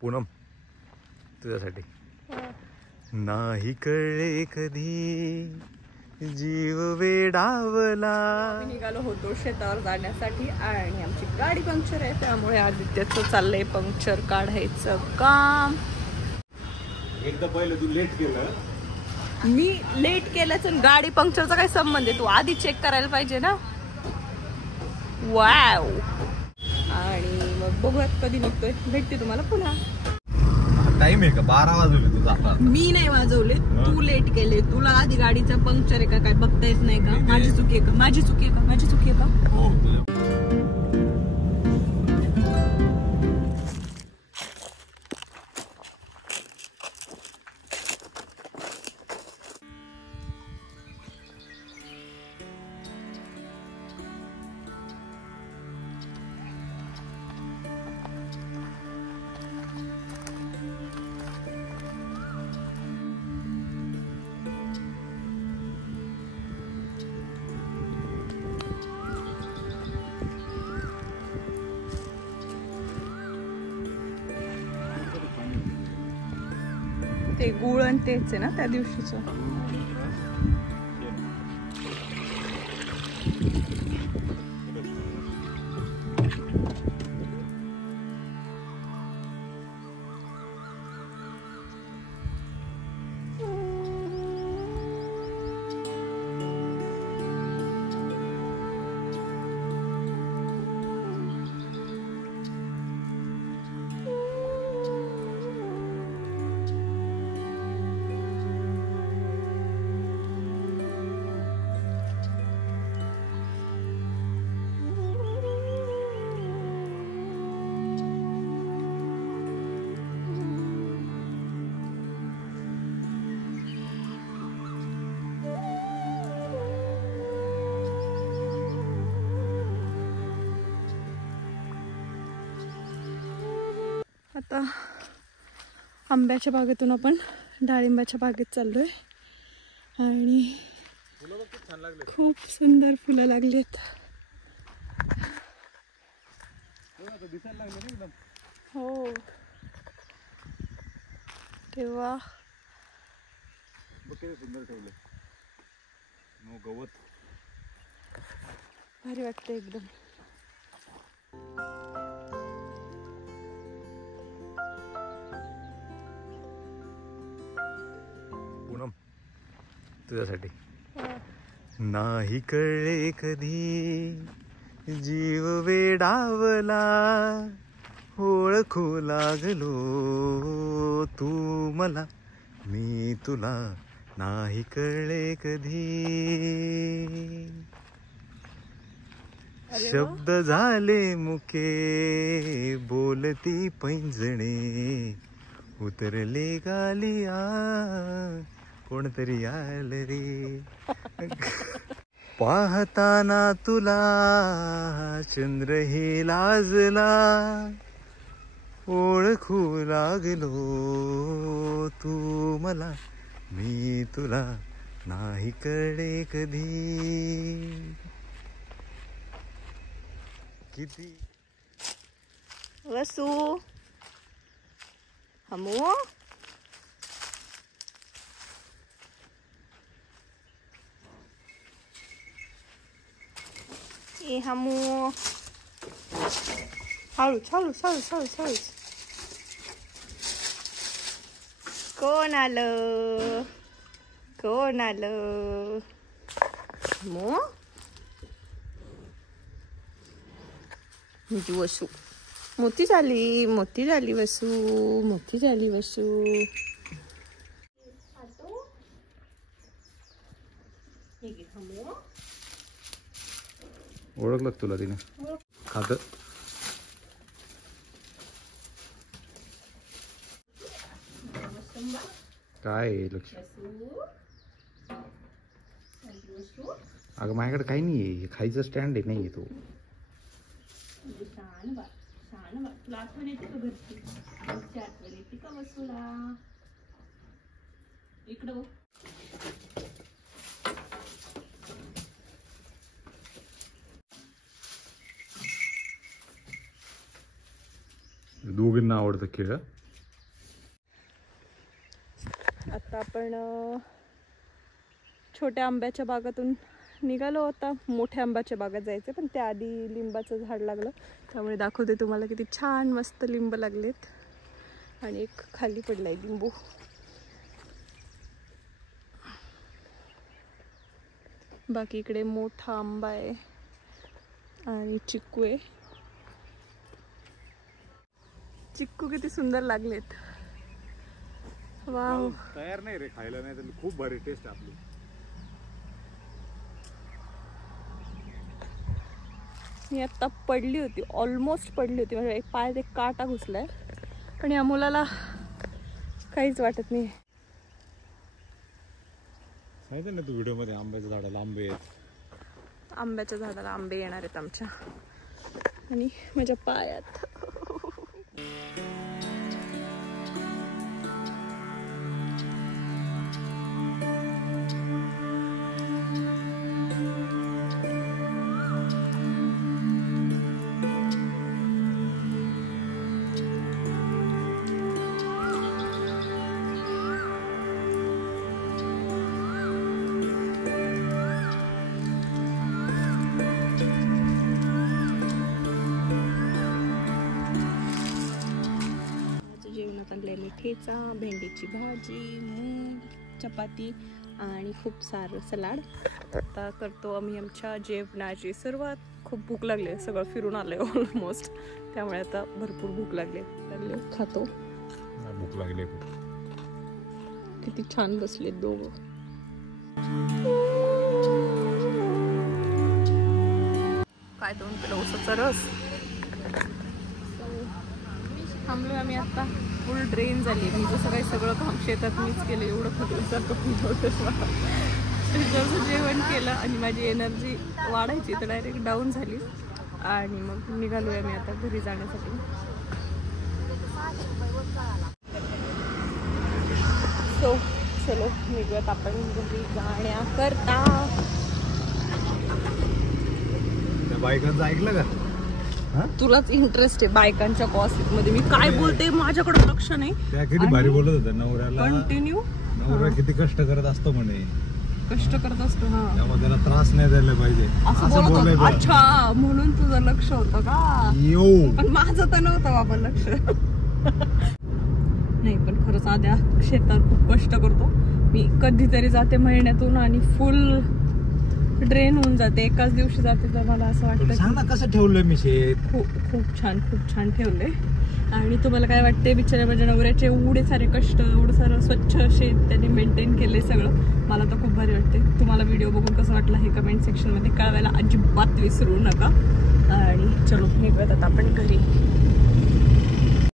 पूनम तुझ्यासाठी. नाही कळले कधी जीव वेडावला. निघालो होतो शेतावर जाण्यासाठी आणि आमची गाडी पंक्चर आहे, त्यामुळे आदित्यचं चाललंय पंक्चर काढायचं काम. एकदा पहिलं तू लेट केलं. मी लेट केल्याचं गाडी पंक्चरचा काय संबंध आहे? तू आधी चेक करायला पाहिजे ना. वाव. आणि मग बघूयात कधी निघतोय. भेटते तुम्हाला पुन्हा. टाइम आहे का? 12 वाजवले तुझा आता. मी नाही वाजवले, तू लेट केले. तुला आधी गाडीचं पंक्चर आहे का काय बघता येत नाही का? माझी चुकी आहे का? माझी चुकी आहे का? माझी चुकी आहे का? हो. ते गुळ आणि तेच आहे ना त्या दिवशीच. आता आंब्याच्या बागेतून आपण डाळिंबाच्या बागेत चाललोय आणि खूप सुंदर फुलं लागलीत. हो तेव्हा सुंदर ठेवलं. गवत भारी वाटतं एकदम. पूनम तुझ्यासाठी. नाही कळले कधी जीव वेडावला, ओळखू लागलो तू मला मी तुला. नाही कळले कधी शब्द झाले मुके, बोलती पैंजणे उतरले गालिया, कोणतरी आल रे. पाहताना तुला चंद्रही लाजला, ओळखू लागलो तू मला मी तुला. नाही कळले कधी किती. वसू हमू ए हमू हळूच हळूच हळूच हळूच हळूच. कोण आलं? कोण आलं? हमू तुझी वसू मोठी झाली, मोठी झाली वसू, मोठी झाली वसू. ओळखलं तुला तिने खात. काय लक्ष? अगं माझ्याकडे काही नाहीये, खायचं स्टँड आहे. नाहीये तो. तुला आठवण येते का घरची? आठवण येते का वसूला? इकडं दोघींना आवडतं खेळ. आता आपण छोट्या आंब्याच्या बागातून निघालो. आता मोठ्या आंब्याच्या बागात जायचं, पण त्याआधी लिंबाचं झाड लागलं, त्यामुळे दाखवते तुम्हाला किती छान मस्त लिंब लागलेत. आणि एक खाली पडलाय लिंबू. बाकी इकडे मोठा आंबा आहे आणि चिक्कू आहे. चिक्कू किती सुंदर लागलेत. वाव. तयार नाही रे खायला, नाही तर खूप भारी टेस्ट आपली. मी आता पडली होती, ऑलमोस्ट पडली होती. म्हणजे एक पायात एक काटा घुसलाय, पण या मुलाला काहीच वाटत नाही. सांगितलं ना तू व्हिडिओ मध्ये आंब्याच्या झाडाला आंबे आहेत. आंब्याच्या झाडाला आंबे येणार आहेत आमच्या. आणि माझ्या पायात ठेचा, भेंडीची भाजी, मूग, चपाती आणि खूप सारं सलाड. आता करतो आम्ही आमच्या जेवणाची सुरुवात. खूप भूक लागली, सगळं फिरून आलंय ऑलमोस्ट, त्यामुळे आता भरपूर भूक लागली. खातो. भूक लागली. किती छान बसले दोघं. काय 2 किलो ऊसाचा रस. थांबलोय आम्ही आता. फुल ड्रेन झाली. मी जसं काही सगळं काम शेतात मीच केलं, एवढं खतरसारखं जेवण केलं आणि माझी एनर्जी वाढायची तर डायरेक्ट डाऊन झाली. आणि मग निघालो आहे मी आता घरी जाण्यासाठी. सो चलो निघत आपण घरी जाण्याकरता. बायकांचं ऐकलं का? तुलाच इंटरेस्ट आहे बायकांच्या गॉसिप मध्ये. मी काय बोलते माझ्याकडे लक्ष नाही. त्या किती भारी बोलत होत्या नवऱ्याला. कंटिन्यू. नवरा किती कष्ट करत असतो म्हणे. कष्ट करत असतो. हा, त्यामुळे त्याला त्रास नाही द्यायला पाहिजे असं बोलायचं. अच्छा, म्हणून तुझं लक्ष होतं का? पण माझं तर नव्हतं बाबा लक्ष. नाही पण खरंच आद्या शेतात खूप कष्ट करतो. मी कधीतरी जाते महिन्यातून आणि फुल ड्रेन होऊन जाते. एकाच दिवशी जाते तर मला असं वाटतं सांग ना कसं ठेवलंय मी शेत. खूप छान ठेवलंय. आणि तुम्हाला काय वाटते बिचाऱ्या माझ्या नवऱ्याचे एवढे सारे कष्ट, एवढं सारं स्वच्छ शेत त्यांनी मेंटेन केले सगळं. मला तर खूप भारी वाटते. तुम्हाला व्हिडिओ बघून कसं वाटलं हे कमेंट सेक्शनमध्ये कळवायला अजिबात विसरू नका. आणि चलो निघत आता आपण घरी.